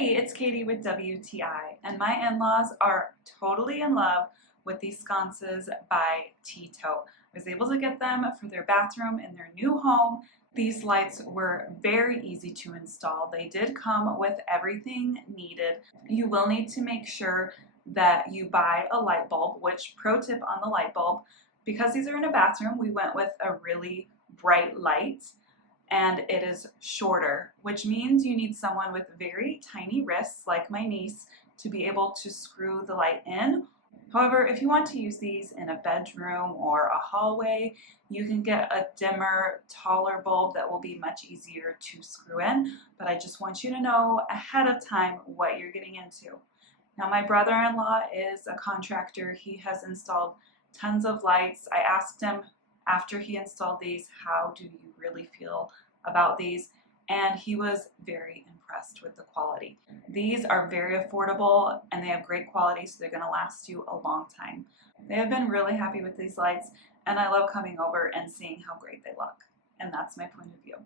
Hey, it's Katie with WTI, and my in-laws are totally in love with these sconces by TETOTE. I was able to get them for their bathroom in their new home. These lights were very easy to install. They did come with everything needed. You will need to make sure that you buy a light bulb, which pro tip on the light bulb, because these are in a bathroom, we went with a really bright light and it is shorter, which means you need someone with very tiny wrists like my niece to be able to screw the light in. However, if you want to use these in a bedroom or a hallway, you can get a dimmer, taller bulb that will be much easier to screw in, but I just want you to know ahead of time what you're getting into. Now, my brother-in-law is a contractor. He has installed tons of lights. I asked him after he installed these, how do you really feel about these? And he was very impressed with the quality. These are very affordable and they have great quality, so they're going to last you a long time. They have been really happy with these lights, and I love coming over and seeing how great they look. And that's my point of view.